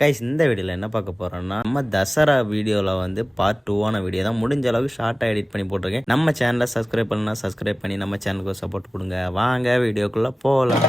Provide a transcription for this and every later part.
Guys இந்த வீடியோவில் என்ன பார்க்க போகிறோம்னா நம்ம தசரா வீடியோவில் வந்து பார்ட் 2 வீடியோ தான். முடிஞ்ச அளவுக்கு ஷார்ட்டாக எடிட் பண்ணி போட்டிருக்கேன். நம்ம சேனலை சப்ஸ்கிரைப் பண்ணலாம், சப்ஸ்கிரைப் பண்ணி நம்ம சேனலுக்கு சப்போர்ட் கொடுங்க. வாங்க வீடியோக்குள்ளே போகலாம்.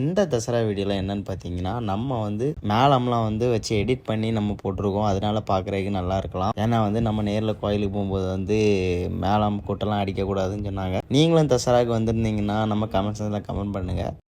இந்த தசரா வீடியோவில் என்னன்னு பார்த்தீங்கன்னா, நம்ம வந்து மேளம்லாம் வந்து வச்சு எடிட் பண்ணி நம்ம போட்டிருக்கோம். அதனால பார்க்குறதுக்கு நல்லா இருக்கலாம். ஏன்னா வந்து நம்ம நேரில் கோயிலுக்கு போகும்போது வந்து மேளம் கூட்டெல்லாம் அடிக்கக்கூடாதுன்னு சொன்னாங்க. நீங்களும் தசராவுக்கு வந்திருந்தீங்கன்னா நம்ம கமெண்ட் செக்ஷனில் கமெண்ட் பண்ணுங்கள்.